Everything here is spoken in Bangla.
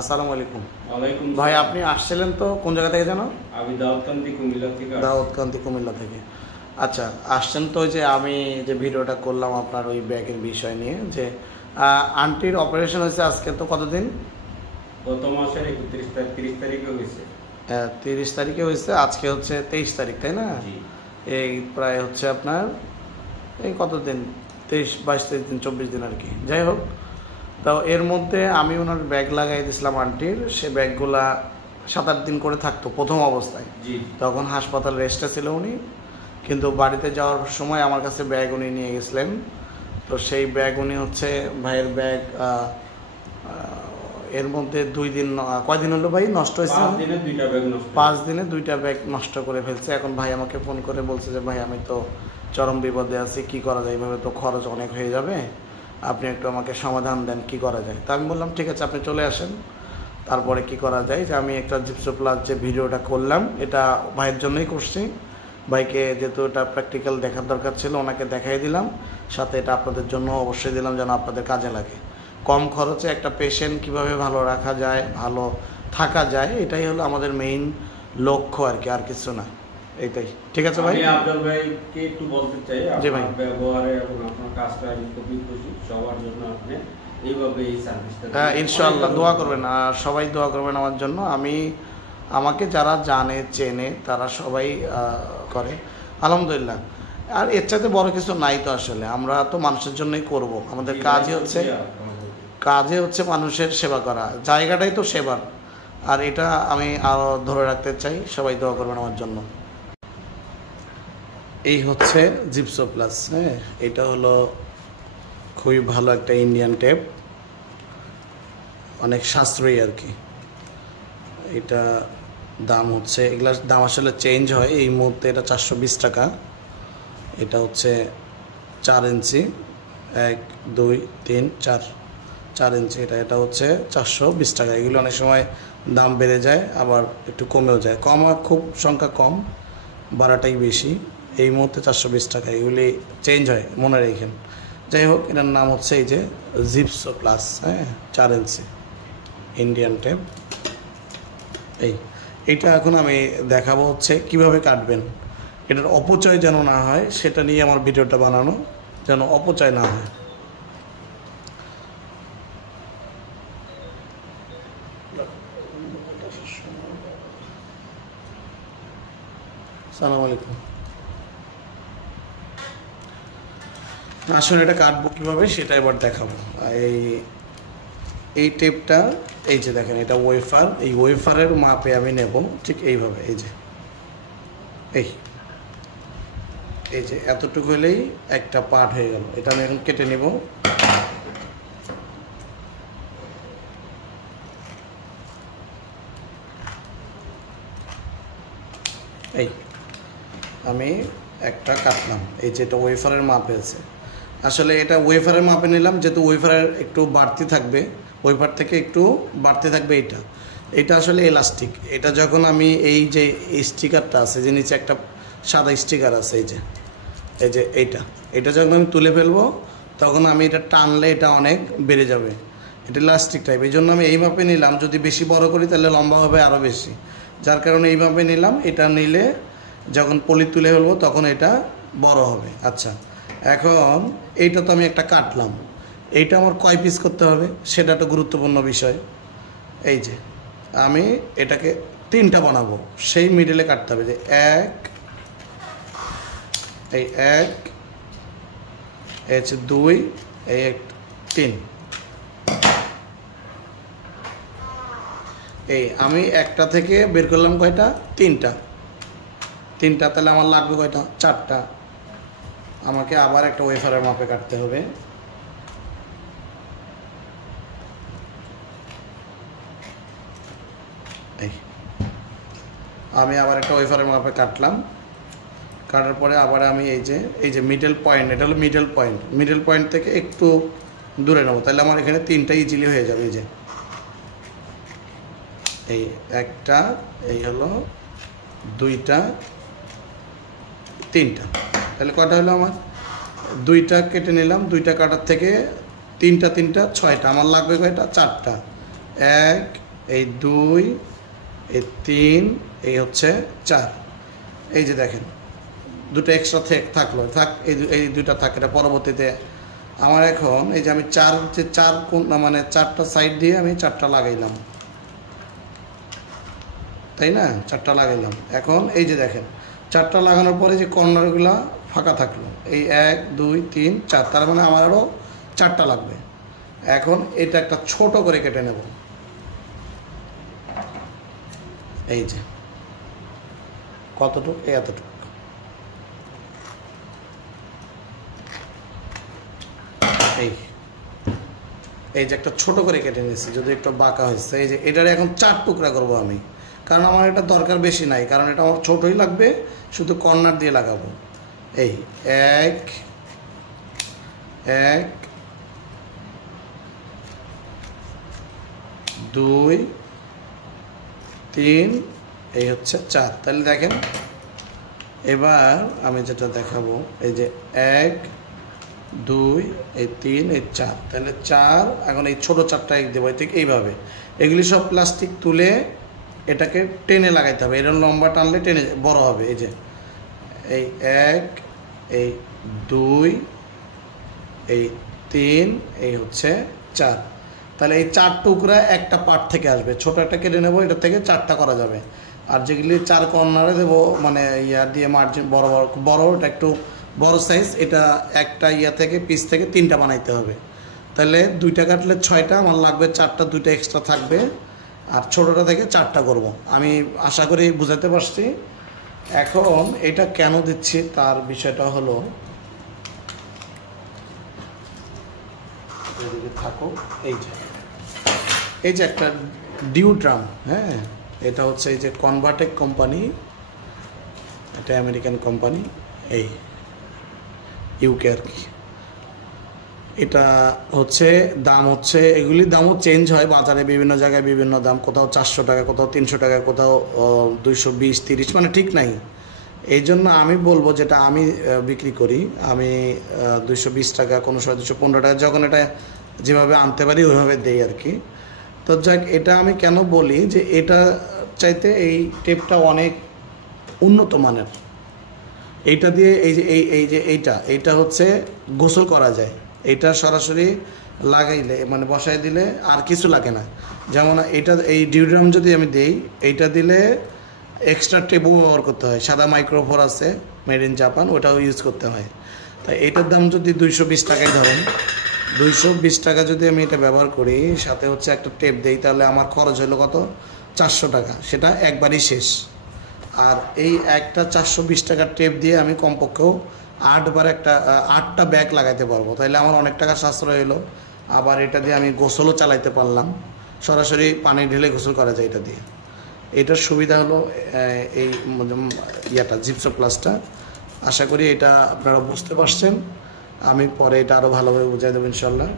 আসসালামু আলাইকুম। ওয়ালাইকুম ভাই সালাম। আপনি আসছিলেন তো কোন জায়গা থেকে জানো? আমি দাউদকান্দি কুমিল্লা থেকে আসছি। দাউদকান্দি কুমিল্লা থেকে। আচ্ছা, আসছেন তো ওই যে আমি যে ভিডিওটা করলাম আপনার ওই ব্যাগের বিষয় নিয়ে যে আন্টির অপারেশন হয়েছে আজকে তো কতদিন? গত মাসের 30 তারিখে হয়েছে। 30 তারিখে হয়েছে, আজকে হচ্ছে 23 তারিখ, তাই না? জি। এই প্রায় হচ্ছে আপনার এই কতদিন, 23, 22, 23 দিন, 24 দিন আর কি। যাই হোক, তো এর মধ্যে আমি ওনার ব্যাগ লাগাই দিয়েছিলাম আন্টির। সে ব্যাগগুলা 7-8 দিন করে থাকতো প্রথম অবস্থায়। জি। তখন হাসপাতাল রেস্টে ছিল উনি, কিন্তু বাড়িতে যাওয়ার সময় আমার কাছে ব্যাগ উনি নিয়ে গেছিলেন। তো সেই ব্যাগ উনি হচ্ছে ভাইয়ের ব্যাগ এর মধ্যে 2 দিন, কয়দিন হলো ভাই নষ্ট হয়েছে? 5 দিনে 2টা ব্যাগ নষ্ট। 5 দিনে 2টা ব্যাগ নষ্ট করে ফেলছে। এখন ভাই আমাকে ফোন করে বলছে যে ভাই আমি তো চরম বিপদে আছি, কি করা যায়, এইভাবে তো খরচ অনেক হয়ে যাবে, আপনি একটু আমাকে সমাধান দেন, কি করা যায়। তা আমি বললাম ঠিক আছে, আপনি চলে আসেন, তারপরে কি করা যায়। যে আমি একটা জিপসো প্লাস যে ভিডিওটা করলাম এটা ভাইয়ের জন্যই করছি। ভাইকে যেহেতু এটা প্র্যাকটিক্যাল দেখার দরকার ছিল, ওনাকে দেখাই দিলাম, সাথে এটা আপনাদের জন্য অবশ্যই দিলাম যেন আপনাদের কাজে লাগে। কম খরচে একটা পেশেন্ট কিভাবে ভালো রাখা যায়, ভালো থাকা যায়, এটাই হলো আমাদের মেইন লক্ষ্য আর কি, আর কিছু না। এইটাই। ঠিক আছে ভাই? আমি আফজল ভাইকে একটু বলতে চাই, জি ভাই। আপনার ব্যবহারে এবং আপনার কাজটা আমি খুবই খুশি। সবার জন্য আপনি এইভাবে এই সার্ভিসটা হ্যাঁ, ইনশাআল্লাহ দোয়া করবেন, আর সবাই দোয়া করবেন আমার জন্য। আমাকে যারা জানে চেনে তারা সবাই করে, আলহামদুলিল্লাহ। আর এর চাইতে বড় কিছু নাই তো, আসলে আমরা তো মানুষের জন্যই করব। আমাদের কাজে হচ্ছে মানুষের সেবা করা, জায়গাটাই তো সেবার। আর এটা আমি আরও ধরে রাখতে চাই, সবাই দোয়া করবেন আমার জন্য। এই হচ্ছে জিপসো প্লাস। হ্যাঁ, এটা হলো খুবই ভালো একটা ইন্ডিয়ান টেপ, অনেক সাশ্রয়ী আর কি। এটা দাম হচ্ছে, এগুলার দাম আসলে চেঞ্জ হয়, এই মুহূর্তে এটা 420 টাকা। এটা হচ্ছে 4 ইঞ্চি, 1 2 3 4, 4 ইঞ্চি। এটা হচ্ছে 420 টাকা। এগুলো অনেক সময় দাম বেড়ে যায়, আবার একটু কমেও যায়। খুব সংখ্যা কম, বাড়াটাই বেশি। এই মুহূর্তে 420 টাকা, এগুলি চেঞ্জ হয়, মনে রেখেন। যাই হোক, এটার নাম হচ্ছে এই যে জিপসো প্লাস। হ্যাঁ, 4 ইঞ্চি ইন্ডিয়ান টেপ। এইটা এখন আমি দেখাবো হচ্ছে কিভাবে কাটবেন। এটার অপচয় যেন না হয় সেটা নিয়ে আমার ভিডিওটা বানানো, যেন অপচয় না হয়। আসসালামু আলাইকুম। আসলে এটা কাটবো কীভাবে সেটা এবার দেখাবো। এই টেপটা, এই যে দেখেন, এটা ওয়েফার, এই ওয়েফারের মাপে আমি নেব ঠিক এইভাবে। এই যে এই যে এতটুকু হলেই একটা পার্ট হয়ে গেল। এটা আমি এখন কেটে নেব। এই আমি একটা কাটলাম, এই যে এটা ওয়েফারের মাপে আছে। আসলে এটা ওয়েফারের মাপে নিলাম, যেহেতু ওয়েফারের একটু বাড়তি থাকবে, ওয়েফার থেকে একটু বাড়তি থাকবে। এটা আসলে এলাস্টিক। এটা যখন আমি এই যে স্টিকারটা আছে, যে নিচে একটা সাদা স্টিকার আছে, এই যে এটা যখন আমি তুলে ফেলবো, তখন আমি এটা টানলে এটা অনেক বেড়ে যাবে। এটা ইলাস্টিক টাইপ, এই জন্য আমি এই মাপে নিলাম। যদি বেশি বড় করি তাহলে লম্বা হবে আরও বেশি, যার কারণে এই মাপে নিলাম। এটা নিলে যখন পলি তুলে ফেলবো তখন এটা বড় হবে। আচ্ছা, এখন এইটা তো আমি একটা কাটলাম, এইটা আমার কয় পিস করতে হবে সেটা একটা গুরুত্বপূর্ণ বিষয়। এই যে আমি এটাকে 3টা বানাবো, সেই মিডলে কাটতে হবে। যে 1, এই 1, এই হচ্ছে 2, এই 3। এই আমি একটা থেকে বের করলাম কয়টা? 3টা। তাহলে আমার লাগবে কয়টা? 4টা। আমাকে আবার একটা ওয়েফারের মাপে কাটতে হবে। আমি আবার একটা ওয়েফারের মাপে কাটলাম। কাটার পরে আবার আমি এই যে মিডল পয়েন্ট, এটা হলো মিডল পয়েন্ট থেকে একটু দূরে নেবো, তাহলে আমার এখানে 3টা ইজিলি হয়ে যাবে। এই যে এই একটা, এই হলো 2টা, 3টা। তাহলে কয়টা হলো আমার? 2টা কেটে নিলাম। 2টা কাটার থেকে 3টা 6টা। আমার লাগবে কয়টা? 4টা। 1 এই 2, এই 3, এই হচ্ছে 4। এই যে দেখেন দুটো এক্সট্রা থাকলো, এই দুইটা থাক, এটা পরবর্তীতে আমার এখন এই যে আমি চার কোণ মানে 4টা সাইড দিয়ে আমি 4টা লাগাইলাম, তাই না? 4টা লাগাইলাম। এখন এই যে দেখেন 4টা লাগানোর পরে যে কর্নারগুলো ফাঁকা থাকলো, এই 1 2 3 4, তার মানে আমার আরও 4টা লাগবে। এখন এটা একটা ছোট করে কেটে নেব, এই যে কতটুক, এতটুক। এই যে একটা ছোট করে কেটে নিয়েছি, যদি একটু বাঁকা হয়েছে। এই যে এটার এখন 4 টুকরা করব আমি, কারণ আমার এটা দরকার বেশি নাই, কারণ এটা আমার ছোটই লাগবে, শুধু কর্নার দিয়ে লাগাবো। এই 1 1 2 3, এই হচ্ছে 4। তাহলে দেখেন এবার আমি যেটা দেখাবো, এই যে 1 2 এই 3 এই 4, তাহলে 4। এখন এই ছোটো 4টা দেবো ঠিক এইভাবে। এগুলি সব প্লাস্টিক তুলে এটাকে টেনে লাগাইতে হবে, এরকম লম্বা টানলে টেনে বড় হবে। এই যে এই 1 এই 2 এই 3 এই হচ্ছে 4, তাহলে এই 4 টুকরা একটা পার্ট থেকে আসবে। ছোটো একটা কেটে নেবো, এটা থেকে 4টা করা যাবে। আর যেগুলি 4 কর্নারে দেবো মানে ইয়া দিয়ে মার্জিন বড় এটা একটু বড় সাইজ, এটা একটা ইয়া থেকে পিস থেকে 3টা বানাইতে হবে। তাহলে 2টা কাটলে 6টা, আমার লাগবে 4টা, 2টা এক্সট্রা থাকবে। আর ছোটোটা থেকে 4টা করব। আমি আশা করি বুঝাতে পারছি। এখন এটা কেন দিচ্ছি তার বিষয়টা হলো, থাকো এই যে একটা ডিউ ড্রাম, হ্যাঁ, এটা হচ্ছে এই যে কনভার্টেক কোম্পানি, এটা আমেরিকান কোম্পানি, এই ইউকে আর কি। এটা হচ্ছে দাম হচ্ছে, এগুলির দামও চেঞ্জ হয় বাজারে, বিভিন্ন জায়গায় বিভিন্ন দাম, কোথাও 400 টাকা, কোথাও 300 টাকা, কোথাও 220 30, মানে ঠিক নাই। এই জন্য আমি বলবো যেটা আমি বিক্রি করি, আমি 220 টাকা, কোনো সময় 215 টাকা, যখন এটা যেভাবে আনতে পারি ওইভাবে দেই আর কি। তো যাক, এটা আমি কেন বলি যে এটা চাইতে এই টেপটা অনেক উন্নত মানের। এইটা দিয়ে এইটা হচ্ছে গোসল করা যায়, এইটা সরাসরি লাগাইলে মানে বসাই দিলে আর কিছু লাগে না। যেমন এই ডিউড্রাম যদি আমি দিই, এইটা দিলে এক্সট্রা টেপও ব্যবহার করতে হয়, সাদা মাইক্রোফোর আছে মেড ইন জাপান, ওটাও ইউজ করতে হয়। তাই এটার দাম যদি 220 টাকায় ধরেন, 220 টাকা যদি আমি এটা ব্যবহার করি, সাথে হচ্ছে একটা টেপ দেই, তাহলে আমার খরচ হলো কত? 400 টাকা, সেটা একবারই শেষ। আর এই একটা 420 টাকার টেপ দিয়ে আমি কমপক্ষেও 8টা ব্যাগ লাগাইতে পারবো, তাহলে আমার অনেক টাকা সাশ্রয় হলো। আবার এটা দিয়ে আমি গোসলও চালাইতে পারলাম, সরাসরি পানি ঢেলে গোসল করা যায় এটা দিয়ে। এটার সুবিধা হলো এই জিপসো প্লাসটা। আশা করি এটা আপনারা বুঝতে পারছেন, আমি পরে এটা আরও ভালোভাবে বুঝাই দেবো ইনশাল্লাহ।